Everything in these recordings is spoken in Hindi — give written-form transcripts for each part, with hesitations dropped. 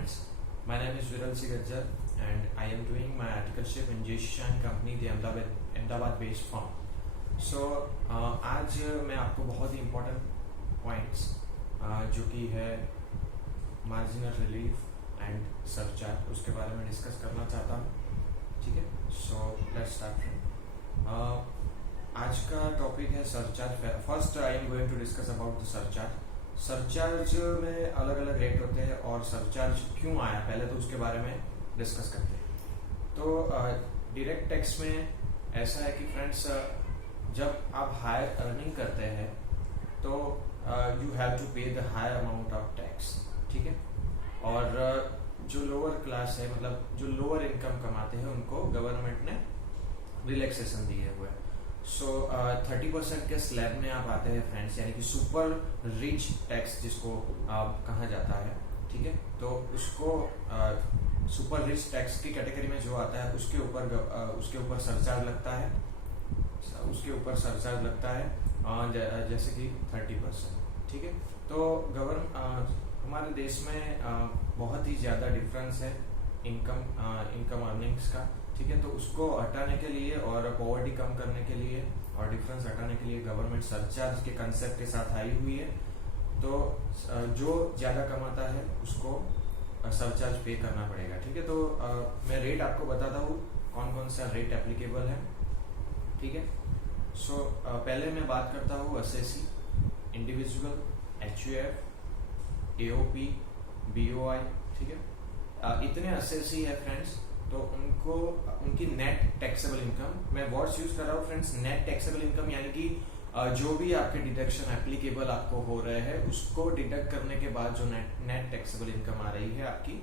friends, my name is Viral Sigajjar and I am doing my articleship in J Shine Company, the Ahmedabad based firm. So आज मैं आपको बहुत ही इम्पोर्टेंट पॉइंट्स जो कि है मार्जिनल रिलीफ एंड सरचार्ज उसके बारे में डिस्कस करना चाहता हूँ. ठीक है, सो लेट्स स्टार्ट फ्रॉम. आज का टॉपिक है surcharge. First I am going to discuss about the surcharge. Surcharge में अलग अलग रेट होते हैं और सरचार्ज क्यों आया पहले तो उसके बारे में डिस्कस करते हैं. तो डायरेक्ट टैक्स में ऐसा है कि फ्रेंड्स, जब आप हायर अर्निंग करते हैं तो you have to pay the higher amount of tax. ठीक है, और जो लोअर क्लास है, मतलब जो लोअर इनकम कमाते हैं, उनको गवर्नमेंट ने रिलैक्सेशन दिए हुए. सो 30% के स्लैब में आप आते हैं फ्रेंड्स, यानी कि सुपर रिच टैक्स जिसको कहा जाता है. ठीक है, तो उसको सुपर रिच टैक्स की कैटेगरी में जो आता है उसके ऊपर सरचार्ज लगता है. जैसे कि 30%. ठीक है, तो हमारे देश में बहुत ही ज़्यादा डिफरेंस है इनकम अर्निंग्स का. ठीक है, तो उसको हटाने के लिए और पॉवर्टी कम करने के लिए और डिफरेंस हटाने के लिए गवर्नमेंट सरचार्ज के कंसेप्ट के साथ आई हुई है. तो जो ज़्यादा कमाता है उसको सरचार्ज पे करना पड़ेगा. ठीक है, तो मैं रेट आपको बताता हूँ कौन कौन सा रेट एप्लीकेबल है. ठीक है, सो पहले मैं बात करता हूँ SSC, individual, HUF, AOP, BOI. ठीक है, इतने एसएससी है फ्रेंड्स, तो उनकी नेट टैक्सेबल इनकम, मैं वर्ड्स यूज कर रहा हूँ फ्रेंड्स, नेट टैक्सेबल इनकम, यानी कि जो भी आपके डिडक्शन एप्लीकेबल आपको हो रहे हैं उसको डिडक्ट करने के बाद जो नेट टैक्सेबल इनकम आ रही है आपकी,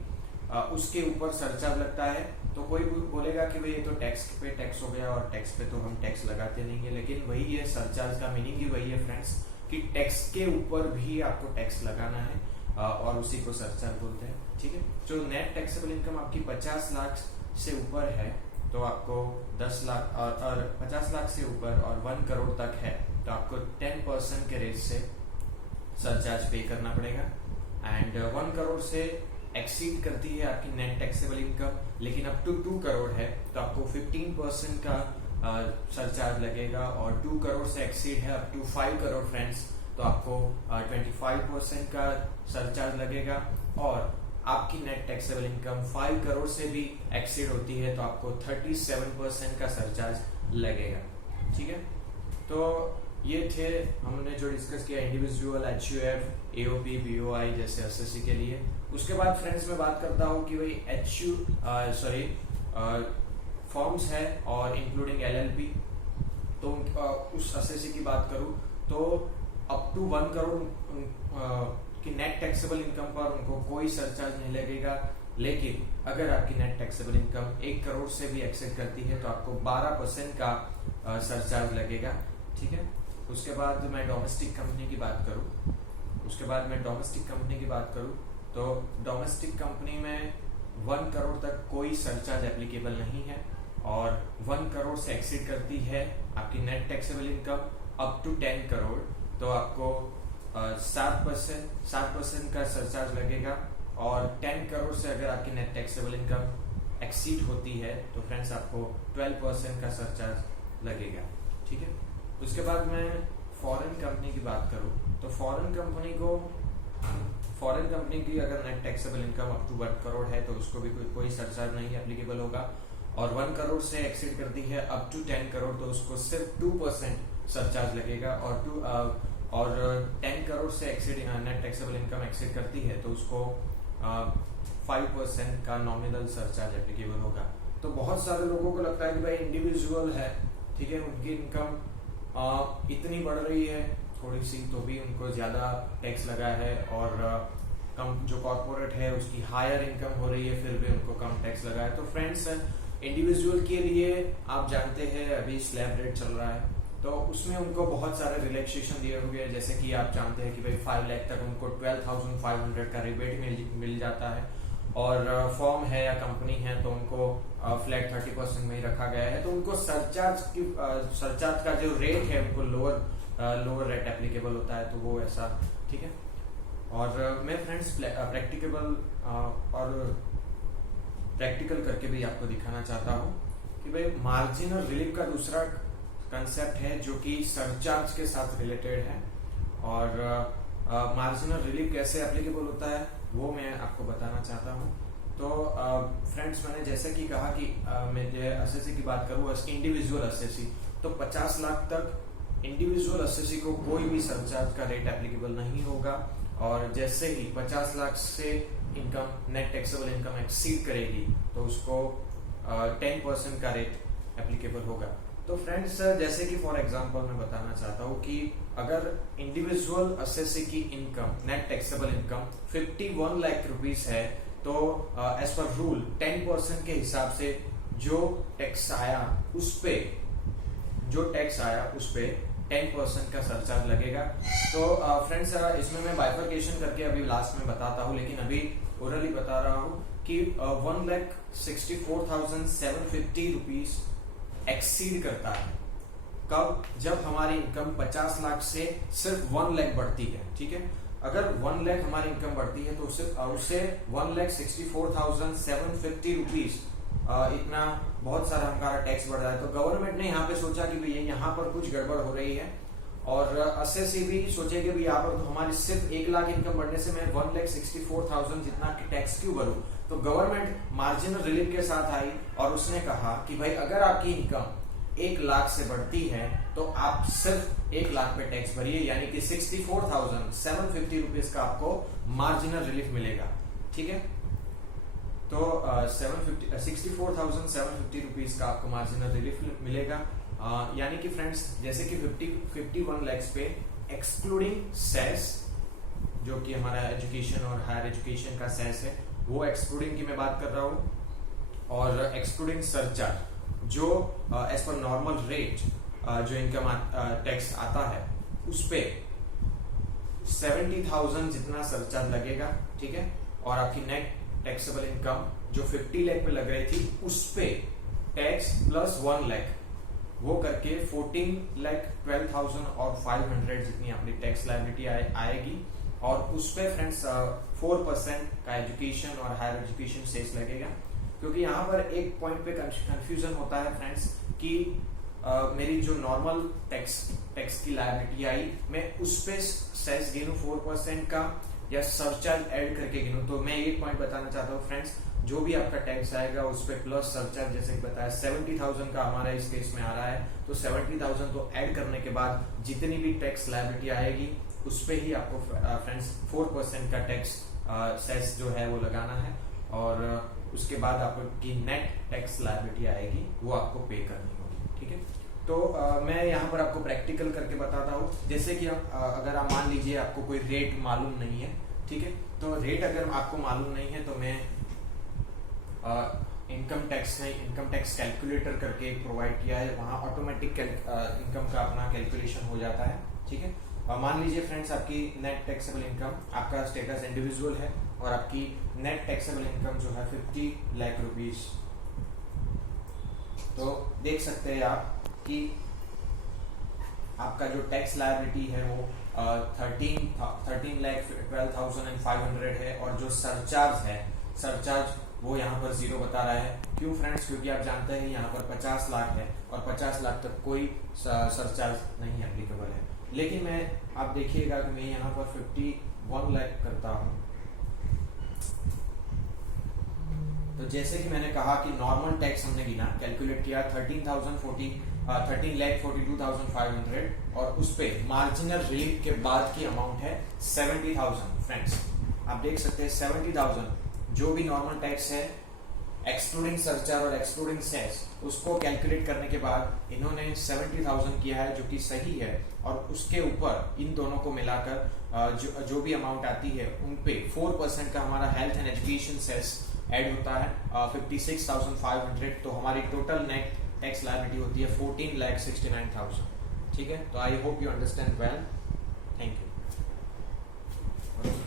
उसके ऊपर सरचार्ज लगता है. तो कोई बोलेगा कि भाई ये तो टैक्स पे टैक्स हो गया और टैक्स पे तो हम टैक्स लगाते नहीं है, लेकिन वही है, सरचार्ज का मीनिंग ही वही है फ्रेंड्स कि टैक्स के ऊपर भी आपको टैक्स लगाना है और उसी को सरचार्ज बोलते हैं. ठीक है, जो नेट टैक्सेबल इनकम आपकी 50 लाख से ऊपर है तो आपको 10 लाख और 50 लाख से ऊपर और 1 करोड़ तक है तो आपको 10% के रेट से सरचार्ज पे करना पड़ेगा. एंड 1 करोड़ से एक्सीड करती है आपकी नेट टैक्सेबल इनकम, लेकिन अप टू 2 करोड़ है तो आपको 15% का सरचार्ज लगेगा. और 2 करोड़ से एक्सीड है अप टू 5 करोड़ फ्रेंड्स, तो आपको 25% का सरचार्ज लगेगा. और आपकी नेट टैक्सेबल इनकम 5 करोड़ से भी एक्सीड होती है तो आपको 37% का सरचार्ज लगेगा. ठीक है, तो ये थे हमने जो डिस्कस किया इंडिविजुअल, एचयूएफ, एओपी, बीओआई जैसे एसएससी के लिए. उसके बाद फ्रेंड्स मैं बात करता हूँ कि भाई फॉर्म्स है और इंक्लूडिंग एलएलपी, तो उस एसएससी की बात करूँ तो अप टू 1 करोड़ की नेट टैक्सेबल इनकम पर उनको कोई सरचार्ज नहीं लगेगा. लेकिन अगर आपकी नेट टैक्सेबल इनकम 1 करोड़ से भी एक्सेड करती है तो आपको 12% का सरचार्ज लगेगा. ठीक है, उसके बाद मैं डोमेस्टिक कंपनी की बात करूं तो डोमेस्टिक कंपनी में 1 करोड़ तक कोई सरचार्ज एप्लीकेबल नहीं है. और 1 करोड़ से एक्सीड करती है आपकी net taxable income up to 10 crore तो आपको 7% का सरचार्ज लगेगा. और 10 करोड़ से अगर आपकी नेट टैक्सेबल इनकम एक्सीड होती है तो फ्रेंड्स आपको 12% का सरचार्ज लगेगा. ठीक है, उसके बाद मैं फॉरेन कंपनी की बात करूं तो फॉरेन कंपनी की अगर net taxable income up to 1 crore है तो उसको भी कोई सरचार्ज नहीं एप्लीकेबल होगा. और 1 करोड़ से एक्सीड करती है अप टू 10 करोड़ तो उसको सिर्फ 2% सरचार्ज लगेगा. और 10 करोड़ से exceed net taxable income exceed करती है तो उसको 5% का नॉमिनल सरचार्ज एप्लीकेबल होगा. तो बहुत सारे लोगों को लगता है कि भाई इंडिविजुअल है, ठीक है, उनकी इनकम इतनी बढ़ रही है थोड़ी सी तो भी उनको ज्यादा टैक्स लगा है, और कम जो कॉर्पोरेट है उसकी हायर इनकम हो रही है फिर भी उनको कम टैक्स लगा है. तो फ्रेंड्स, इंडिविजुअल के लिए आप जानते हैं अभी स्लैब रेट चल रहा है तो उसमें उनको बहुत सारे रिलैक्सेशन दिए हुए हैं. जैसे कि आप जानते हैं कि भाई 5 लाख तक उनको 12,500 का रिबेट मिल जाता है. और फॉर्म है या कंपनी है तो उनको फ्लैट 30% में ही रखा गया है. तो उनको सरचार्ज का जो रेट है उनको लोअर रेट एप्लीकेबल होता है, तो वो ऐसा. ठीक है, और मैं फ्रेंड्स प्रैक्टिकल और प्रैक्टिकल करके भी आपको दिखाना चाहता हूँ कि भाई मार्जिनल रिलीफ का दूसरा कंसेप्ट है जो कि सरचार्ज के साथ रिलेटेड है, और मार्जिनल रिलीफ कैसे एप्लीकेबल होता है वो मैं आपको बताना चाहता हूँ। तो फ्रेंड्स, मैंने जैसे कि कहा कि मैं एसएससी की बात करूँ, इंडिविजुअल एसएससी, तो 50 लाख तक इंडिविजुअल एसएससी को कोई भी सरचार्ज का रेट एप्लीकेबल नहीं होगा, और जैसे ही 50 लाख से income, net taxable income exceed करेगी तो उसको 10% का रेट एप्लीकेबल होगा। तो फ्रेंड्स, जैसे कि फॉर एग्जांपल मैं बताना चाहता हूँ कि अगर इंडिविजुअल एसएससी की income, net taxable income 51 lakh rupees है, तो एज पर रूल 10% के हिसाब से जो टैक्स आया उस पे 10% का सरचार्ज लगेगा। तो फ्रेंड्स, इसमें मैं बाइफरकेशन करके अभी लास्ट में बताता हूँ, लेकिन अभी ओरली बता रहा हूँ कि 1,64,750 रुपीज एक्सीड करता है। कब? जब हमारी इनकम 50 लाख से सिर्फ 1 लाख बढ़ती है। ठीक है, अगर 1 लाख हमारी इनकम बढ़ती है तो उससे 1,64,750 रुपीज इतना बहुत सारा हमारा टैक्स बढ़ रहा है। तो गवर्नमेंट ने यहाँ पे सोचा कि भैया यहाँ पर कुछ गड़बड़ हो रही है, और एसएससी भी सोचेगी भी यहाँ पर तो हमारी सिर्फ 1 लाख इनकम बढ़ने से मैं 1,64,000 जितना टैक्स क्यों भरूं। तो गवर्नमेंट मार्जिनल रिलीफ के साथ आई और उसने कहा कि भाई अगर आपकी इनकम 1 लाख से बढ़ती है तो आप सिर्फ 1 लाख पे टैक्स भरिए, यानी कि 64,750 रुपीज का आपको मार्जिनल रिलीफ मिलेगा। ठीक है, तो 64,750 रुपीज का आपको मार्जिनल रिलीफ मिलेगा। यानी कि फ्रेंड्स, जैसे कि 51 लैक्स पे एक्सक्लूडिंग सेस, जो कि हमारा एजुकेशन और हायर एजुकेशन का सेस है, वो एक्सक्लूडिंग की मैं बात कर रहा हूँ, और एक्सक्लूडिंग सरचार्ज जो एज पर नॉर्मल रेट जो इनकम टैक्स आता है उस पे 70,000 जितना सरचार्ज लगेगा। ठीक है, और आपकी नेट टैक्सेबल इनकम जो 50 लाख पे लग रही थी उस पे टैक्स प्लस 1 लाख, वो करके 14,12,500 जितनी अपनी टैक्स लायबिलिटी आएगी, और उस पे फ्रेंड्स 4% का एजुकेशन और हायर एजुकेशन सेस लगेगा। क्योंकि यहाँ पर एक पॉइंट पे कंफ्यूजन होता है फ्रेंड्स कि मेरी जो नॉर्मल टैक्स की लायबिलिटी आई, मैं उस पे सेस गिनूं 4% का या सरचार्ज ऐड करके गिनूं। तो मैं एक पॉइंट बताना चाहता हूँ फ्रेंड्स, जो भी आपका टैक्स आएगा उस पे प्लस सरचार्ज, जैसे कि बताया 70,000 का हमारा इस केस में आ रहा है, तो 70,000 को ऐड करने के बाद जितनी भी टैक्स लायबिलिटी आएगी उस पे ही आपको फ्रेंड्स 4% का टैक्स सेस जो है वो लगाना है, और उसके बाद आपकी नेट टैक्स लायबिलिटी आएगी वो आपको पे करनी होगी। ठीक है, तो मैं यहाँ पर आपको प्रैक्टिकल करके बताता हूँ। जैसे कि अगर आप मान लीजिए आपको कोई रेट मालूम नहीं है, ठीक है, तो रेट अगर आपको मालूम नहीं है तो मैं इनकम टैक्स कैलकुलेटर करके प्रोवाइड किया है, वहाँ ऑटोमेटिक इनकम का अपना कैलकुलेशन हो जाता है। ठीक है, मान लीजिए फ्रेंड्स, आपकी नेट टैक्सेबल इनकम, आपका स्टेटस इंडिविजुअल है और आपकी नेट टैक्सेबल इनकम जो है 50 लाख रुपीज, तो देख सकते हैं आप कि आपका जो टैक्स लायबिलिटी है वो 13,12,500 है, और जो सरचार्ज वो यहाँ पर 0 बता रहा है। क्यों फ्रेंड्स? क्योंकि आप जानते हैं यहाँ पर 50 लाख है और 50 लाख तक कोई सरचार्ज नहीं एप्लीकेबल है। लेकिन आप देखिएगा कि मैं यहाँ पर 51 लाख करता हूँ, तो जैसे कि मैंने कहा कि नॉर्मल टैक्स हमने गिना, कैलकुलेट किया 13,42,500, और उस पे मार्जिनल रिलीफ के बाद की अमाउंट है 70,000। फ्रेंड्स, आप देख सकते हैं 70,000 जो भी नॉर्मल टैक्स है एक्सक्लूडिंग सरचार्ज और एक्सक्लूडिंग सेस, उसको कैलकुलेट करने के बाद इन्होंने 70,000 किया है, जो कि सही है, और उसके ऊपर इन दोनों को मिलाकर जो भी अमाउंट आती है उन पे 4% का हमारा health and education cess add होता है 56,500, तो हमारी टोटल नेट टैक्स लायबिलिटी होती है 14,69,000। ठीक है, तो I hope you understand well. Thank you.